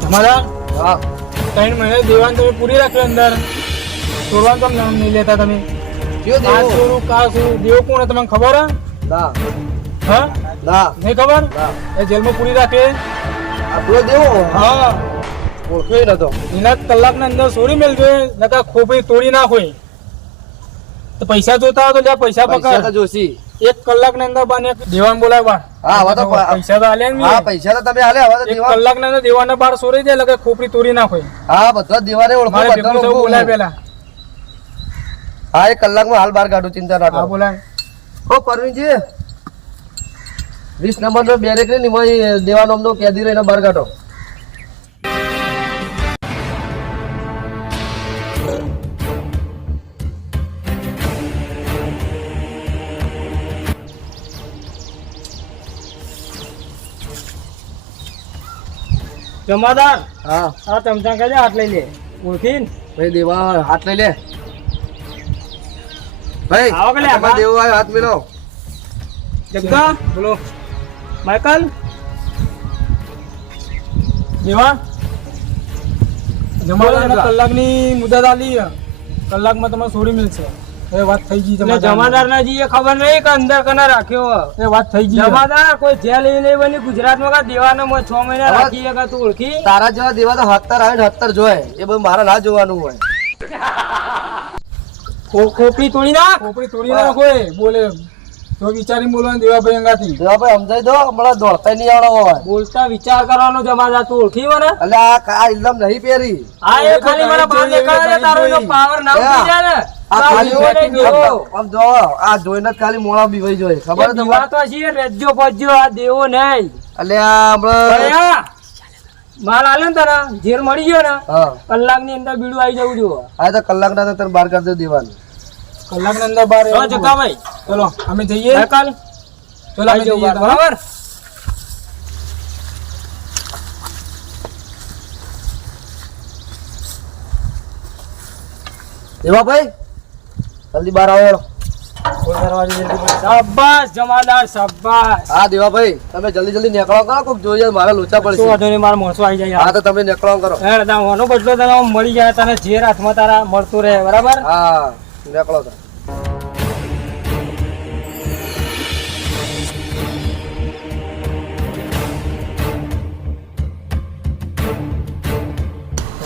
તમારા હા 3 મહિને દેવાન તમે પૂરી રાખી અંદર છોડવાનું તો નામ નહીં લેતા તમે કયો આ દેવો છોડું કા છું દેવ કોણ હે તમને ખબર હે ના હા ના નહીં ખબર ના એ જેલમાં પૂરી રાખે આપણો દેવો હા ઓળખ્યો નતો એના કલાકના અંદર છોડી મેલજો નકા ખોપરી તોડી નાખો તો પૈસા જોતા હોય તો લે પૈસા પૈસા તો પકડ જોશી 1 કલાકની અંદર બાને દેવાન બોલાવવા હા હવે તો પૈસા તો આલે ને હા પૈસા તો તમે હાલે હવે તો 1 દેવા કલાકના અંદર દેવાના બાર છોડી દે એટલે ખોપરી તોડી નાખો હા બધા દેવાને ઓળખો મારે ભેગું બધા થવું બોલાય પેલા હા 1 કલાકમાં હાલ બહાર કાઢું ચિંતા ના હા કરો બોલાય ઓ પરવીનજી 20 નંબરનો બેરેક ને નિમય દેવા નામનો કેદી રહીને બહાર કાઢો જમાદાર હા આ ચમચા કહેજે હાથ લઈ લે ઓળખીને ભાઈ દેવા હાથ લઈ લે ભાઈ આવો કે લે, તમારે આવા. દેવો આવ્યો હાથ મિલાવો જગ્ગા બોલો માઇકલ દેવા જમાદાર કલાકની મુદત આલી કલાકમાં તમારે છોડી મળશે એ વાત થઈ ગઈ જમાદાર ના જી ખબર નહીં કે અંદર કને રાખ્યો એ વાત થઈ ગઈ જમાદાર કોઈ જેલ નહીં બની ગુજરાતમાં કા દેવાના 6 મહિના હવે- રાખી કે તું ઓળખી તારા જેવા દેવા તો 70 આવે ને 70 જોય એ બધું મારે ના જોવાનું હોય ખોપડી તોડી નાખ ખોપડી તોડી નાખ હોય બોલે તો વિચારી બોલવાનું દેવાભાઈ અંગાથી દેવા ભાઈ સમજાઈ દો હમણાં દોડતા નહીં આવડો હોય બોલતા વિચાર કરવાનો જમાદાર તું ઓળખી મને એટલે આ ઇલ્લમ નહીં પહેરી આ એ ખાલી મને બાર દેખાડે ને તારો એનો પાવર ના ઉઠી જાય ને આ ખાલી આ જોઈને જોવો. આમ જો આ જોઈને જ ખાલી મોણા બીવાઈ જોઈએ ખબર એ છે દીવા તમને તો છીએ રેજો પજ્જો આ દેવો નહીં એટલે આ હમણાં ભયા, માલ આલે ને તારા ઝેર મળી ગયો ને હા કલાકની અંદર બીડું આવી જવું જો આ તો કલાકના તો તને બહાર કાઢી દો દેવાનું કલાકની અંદર બાર જગાભાઈ ચલો અમે જઈએ કાલ ચલો અમે જઈએ બરાબર દેવા ભાઈ જલ્દી બહાર આવો શાબાશ જમાદાર શાબાશ હા દેવા ભાઈ તમે જલ્દી જલ્દી નીકળો કરો કોક જોઈએ મારા લોચા શું પડશે વાંધો નહીં મારા માણસો આવી જાય હા તો તમે નીકળો કરો હેડ વાનો બદલો તને મળી જાય તને ઝેર હાથમાં તારા મળતું રહે બરાબર હા નીકળો તો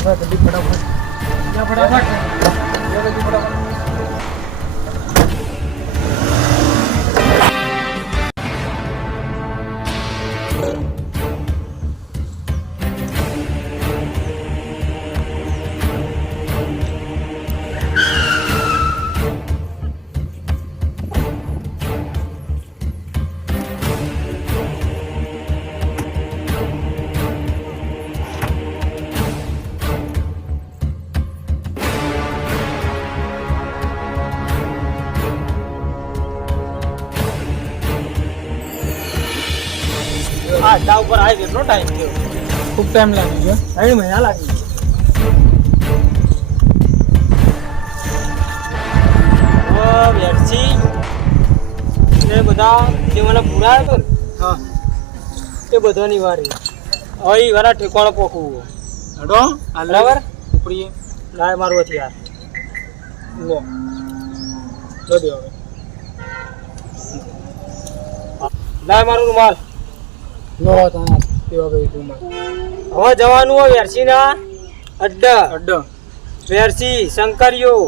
જલ્દી ફટાફટ જા ફટાફટ જા જલ્દી ફટાફટ આડા ઉપર આવી કેટલો ટાઈમ થયો ખૂબ ટાઈમ લાગી ગયો 3 મહિના લાગી ગયા વેરસી એ બધા જે મને પુરાયો હતો ને હા એ બધાની વારી હવે ઈ વારા ઠેકાણો પોકવું હડો બરાબર ઉપડીએ લાય મારું હથિયાર લો લો દે હવે લાય મારું રૂમાલ લો તાના દેવા ભાઈ રૂમાલ હવે જવાનું હોય વેરસીના અડ્ડા વેરસી શંકરિયો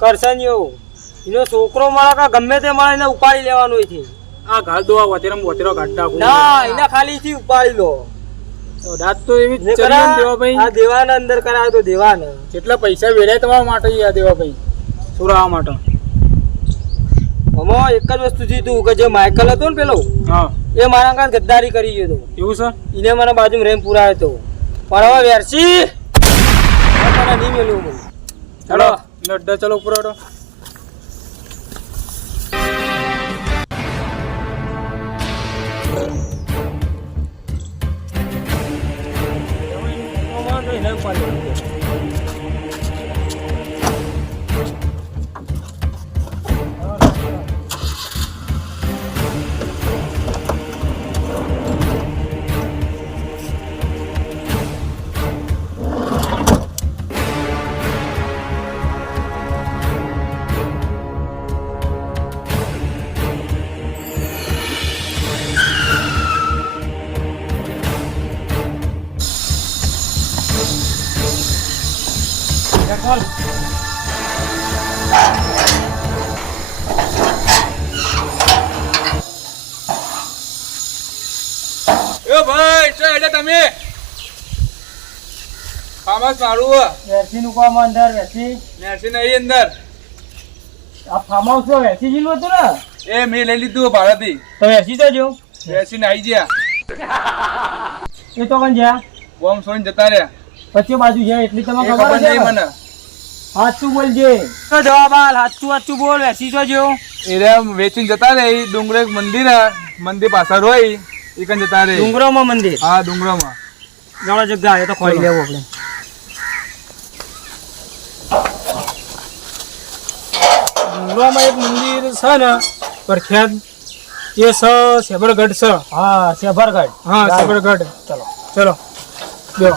કરસનિયો એનો છોકરો મળે કે ગમે તે મળે એને ઉપાડી લેવાનો હોય છે આ ઘાલ દો આ વતેરો ગાડ્ડા ના એને ખાલી થી ઉપાડી લો તો દાંત તો એવી જ ચરિયન દેવા ભાઈ આ દેવાના અંદર કરાય તો દેવાના કેટલા પૈસા વેરાય તમારા માટે આ દેવા ભાઈ સુરાવા માટે આમાં એક જ વસ્તુ થી તું કે જે માઇકલ હતો ને પેલો હા એ મારા કાન ગદ્દારી કરી ગયો તો એવું છે એને મને બાજુમાં રેમ પુરાયો તો પણ હવે વેરસી મને નહીં મેલું ચલો લડ્ડા ચલો પુરાડો લે તમે ફાર્મસ મારું વેરસી નું કામ અંદર વેરસી નરસિંહ નહીં અંદર આ ફાર્મ હાઉસ તો વેરસી જેવું હતું ને એ મેં લઈ લીધું ભાડાથી તો વેરસી તો જો બેસીને આવી ગયા એ તો કણ જ્યાં બોમ્બ છોડીને જતા રહ્યા પછી બાજુ જાય એટલી તમને એ ખબર ખબર છે નહીં મને હાચું બોલજે તો જવાબ હાલ હાચું બોલ વેરસી તો જો એ વેચીને જતા રહે એ ડુંગરે એક મંદિર હે મંદિર પાછળ હોય એ કન જતા રહે ડુંગરોમાં મંદિર હા ડુંગરોમાં ગણો જગ્યા એ તો ખોલી લેવું આપણે ડુંગરોમાં એક મંદિર છે ને પ્રખ્યાત એ શેભરગઢ છે હા શેભરગઢ હા શેભરગઢ ચલો ચલો બેહો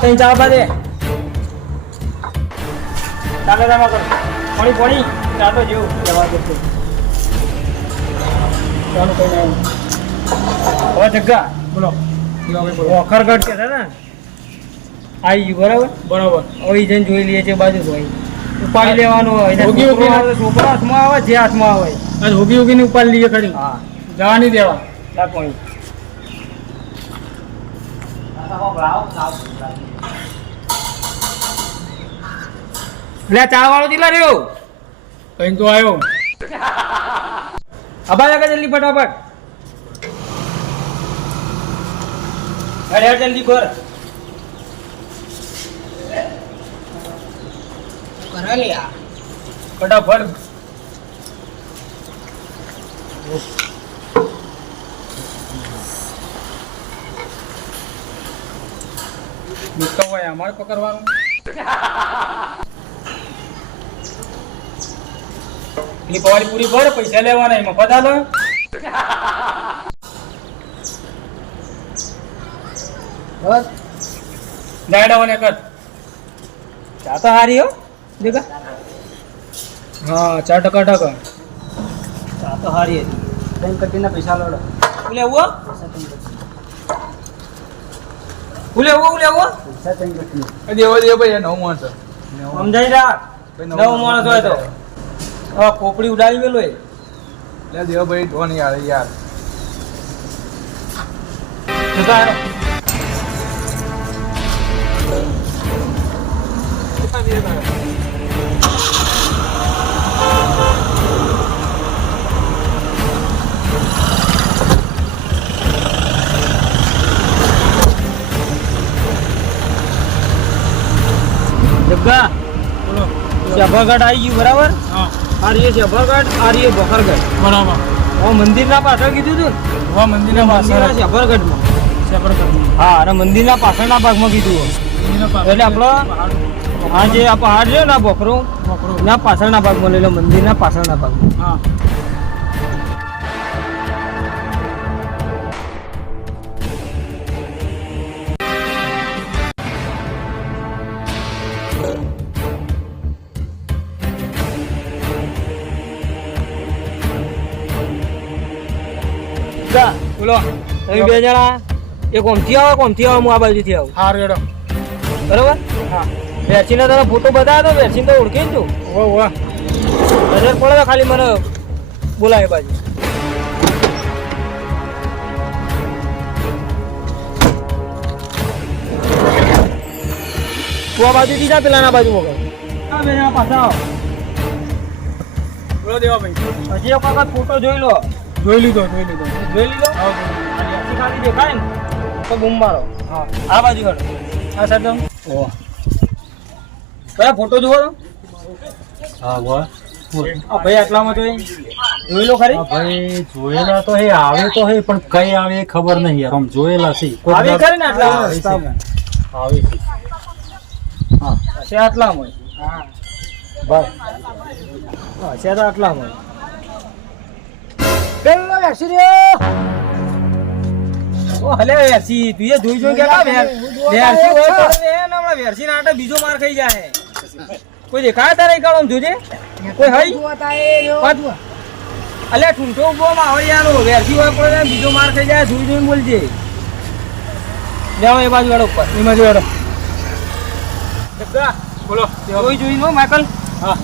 કઈ ચા બાદે ચાલે રામા કર પાણી પાણી ચાલો જેવું જવા દે ચાલો કઈ નહીં હવે જગ્ગા બોલો ઓખરગઢ કે છે ને આવી ગયું બરાબર બરાબર હવે જઈને જોઈ લઈએ છે બાજુ તો ઉપાડી લેવાનું હોય છોકરા હાથમાં આવે જે હાથમાં આવે હોગી હોગીને ઉપાડી લઈએ ખરી હા જવા નહીં દેવા ચાલ પાણી લે ચા વાળો દિલા રહ્યો કઈ તો આવ્યો આબા લગા જલ્દી ફટાફટ અરે જલ્દી કર કરા લે ફટાફટ નિકતો હોય અમારે પકડવાનું ની પવારી પૂરી ભર પૈસા લેવાના એમાં પતા લો બસ દાડાવાને કર ચા તો હારી હો દેખા હા 4% ચા તો હારી હતી બેંક કટીના પૈસા લોડો ઉલે આવો ઉલે આવો પૈસા બેંક કટી દેવો ભાઈ નવ માણસ સમજાઈ રાખ નવ માણસ હોય તો હા કોપડી ઉડાવી મેલો એ લે દેવો ભાઈ ડોન યાર જતા જગ્ગા બોલો શેભરગઢ આવી ગયું બરાબર હા આર્ય શેભરગઢ આર્ય બખરગઢ બરાબર હવે મંદિરના પાછળ કીધું તું ને મંદિરના પાછળ શેભરગઢ હા અને મંદિરના પાછળના ભાગમાં કીધું એટલે આપણો આ જે આ પહાડ છે ને બખરો ના પાછળના ભાગમાં લઈ લો મંદિરના પાછળના ભાગમાં હા બોલો તમે બે જણા એક ઓમથી આવો કોમથી આવો હું આ બાજુથી આવું હા રેડો બરોબર હા વેરસીને તને ફોટો બતાવ્યો તો વેરસીને તો ઓળખી ને તું વાહ નજર પડે તો ખાલી મને બોલાય બાજુ તું આ બાજુથી જા પેલાના બાજુ મોકલ હા બે જણા પાછા આવો બોલો દેવા ભાઈ હજી એક વખત ફોટો જોઈ લો જોઈ લીધો ખાલી દેખાય ને તો બૂમ મારો હા આ બાજુ કરો આ સાહેબ ઓહ કયા ફોટો જુઓ તો હા બોલ આ ભાઈ આટલામાં જોઈ જોઈ લો ખરી ભાઈ જોયેલા તો હે, આવે તો હે, પણ કઈ આવે એ ખબર નહીં યાર. આમ જોયેલા છે આવી ખરી ને આટલા આવે છે. આવે છે. હશે આટલામાં બસ હશે તો આટલામાં ઓ હલે વેરસી તું એ જોઈ કે વેરસી હોય તો ને હમણાં વેરસી ના આટે બીજો માર ખાઈ જાય કોઈ દેખાય તારે કાળો જોજે કોઈ હઈ અલ્યા ઠૂંઠો ઉભો માવડિયાનો વેરસી હોય પડે બીજો માર ખાઈ જાય જોઈ જોઈને બોલજે જાઓ એ બાજુ વાળો ઉપર એ બાજુ વાળો જગ્ગા બોલો જોઈ જોઈને હો માઈકલ હા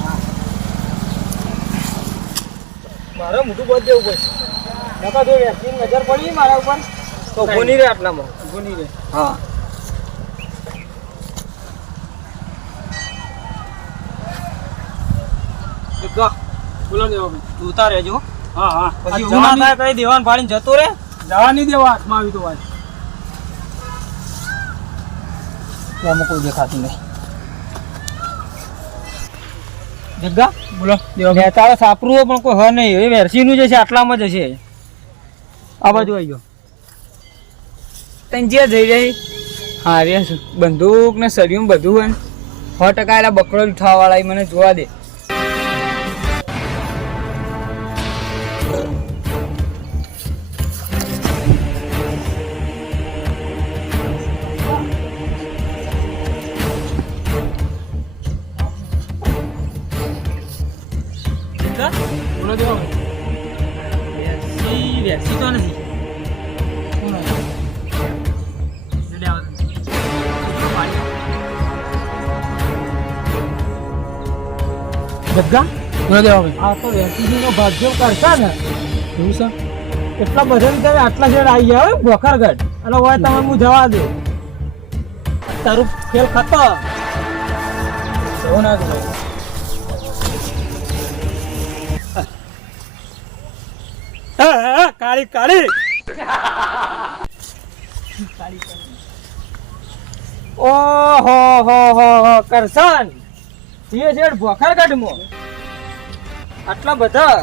મારે મોટું બોલ દેવું પડશે નકા જો વેરસી નજર પડી મારા ઉપર તો ગોની રે આટલામાં ગોની રે હા જગ્ગા બોલો દેવો તું ઉતાર રહેજો હા હા પછી હું ના થાય કઈ દેવાન ફાડીને જતો રે જવા નહીં દેવા હાથમાં આવી તો વાત ત્યાંમાં કોઈ દેખાતું નહીં જગ્ગા બોલો દેવા તારે સાપરું હોય પણ કોઈ હ નહીં એ વેરસીનું જે છે આટલામાં જ હશે આ બાજુ આવી ગયો તને જે જઈ રહી હા રે બંદૂક ને સરિયું બધું હોય ને 100% એલા બકરો ઉઠાવવા વાળા મને જોવા દે બોલો દેવો વેરસી તો નથી જગ્ગા બોલો દેવો આ તો વેરસીનો ભાગ્ય કરતા ને એવું છે એટલા બધા તમે આટલા શેર આવી ગયા હોય ભોખરગઢ અને હોય તમે હું જવા દે તારું ખેલ ખતમ એવું ના કરાય કાળી કાળી ઓહો હો હો કરશન તે જેડ ભોખરગઢમાં આટલા બધા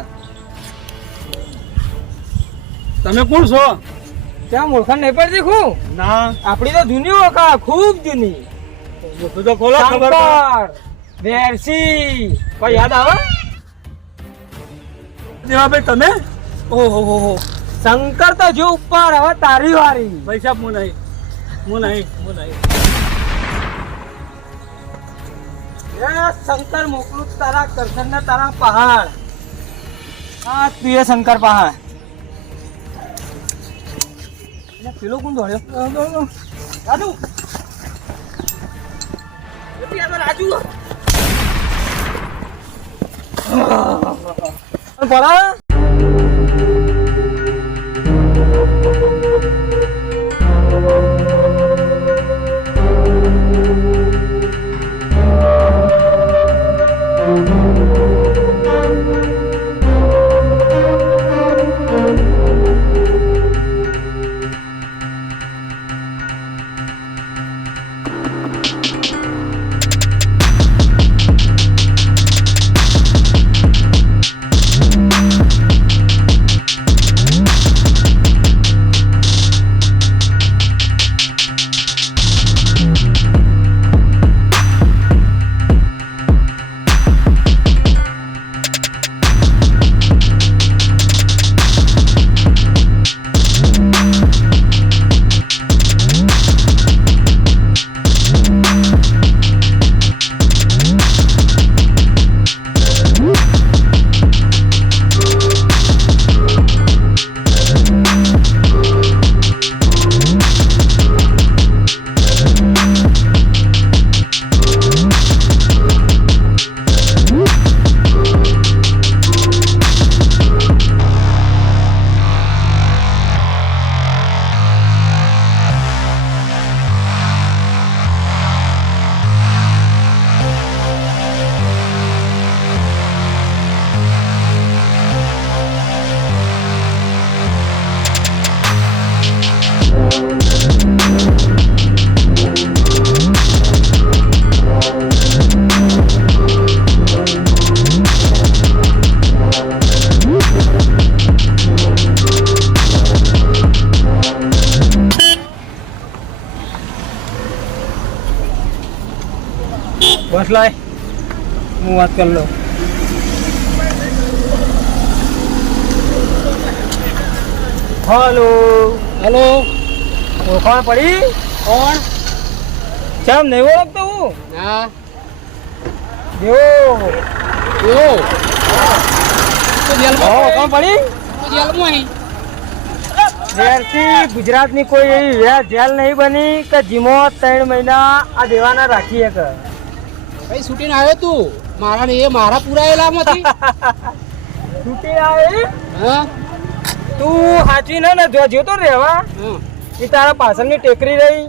તમે કોણ છો? ત્યાં ઓળખાણ નહીં પડતી ખું ના આપણી તો જૂની ઓળખાણ ખૂબ જૂની બધું તો ખોલો ખબર શંકર વેરસી કોઈ યાદ આવે દેવા ભાઈ તમે ઓહો હો હો શંકર તો જો ઉપર હવે તારી વારી પૈસા હું નહીં એ શંકર મોકલું તારા કરશન ને તારા પહાડ હા તું એ શંકર પહાડ પેલો કોણ દોડ્યો રાજુ રાજુ પડા લાય હું વાત કરી લઉં. હલો હેલો, ઓળખાણ પડી? કોણ? કેમ નહીં ઓળખતો હું? ના દેવો ઓળખાણ પડી? ગુજરાતની કોઈ એવી જેલ નહીં બની કે જીમો 3 મહિના આ દેવાના રાખીએ કે કઈ છૂટીને આવ્યો તું? મારા ને એ મારા પુરાયેલામાંથી છૂટી આવે. હા તું સાચવી ને જોતો રહેવા એ તારા પાછળની ટેકરી રહી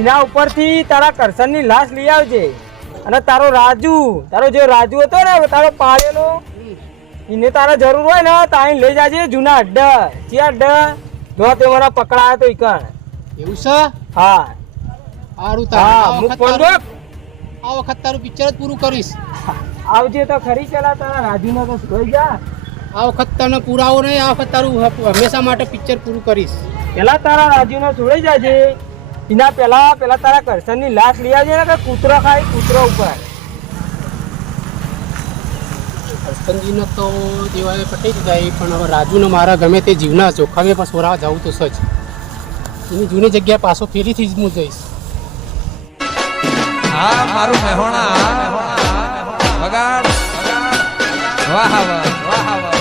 એના ઉપરથી તારા કરસનની લાશ લઈ આવજે. અને તારો રાજુ જે રાજુ હતો ને તારો પાળેલો એને તારા જરૂર હોય ને તો અહીં લઈ જાજે જૂના અડ્ડા. જે અડ્ડા જો તે મને પકડાયો તો ઈકણ એવું છે. હા સારું હા મુક ફોન રોક. આ વખત તારું પિક્ચર જ પૂરું કરીશ. આવજે તો ખરી પેલા તારા રાજુને તો જોઈ જા. આ વખત તને પુરાવો નહીં, આ વખત તારું હંમેશા માટે પિક્ચર પૂરું કરીશ. પેલા તારા રાજુને છોડી જાજે. એના પેલા તારા કરસનની લાશ લઈ આવજે ને કે કૂતરો ખાય કૂતરો ઉપર. હસબન્ડજીને તો દેવાએ પટી દીધા પણ હવે રાજુને મારા ગમે તે જીવના જોખમે પણ સોરા જવું તો સજ. એની જૂની જગ્યાએ પાછો ફેરીથી જ હું જઈશ. હા મારું મહેણા વગાડ વાહ વાહ વાહ વાહ.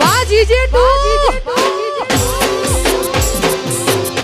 बाजी जे टू